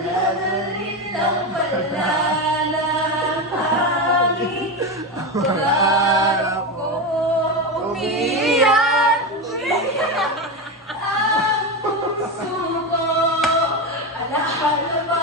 Dadalhin lang pala ng hangin ang pangarap ko. Umiiyak, umiiyak ang puso ko. Alaala ba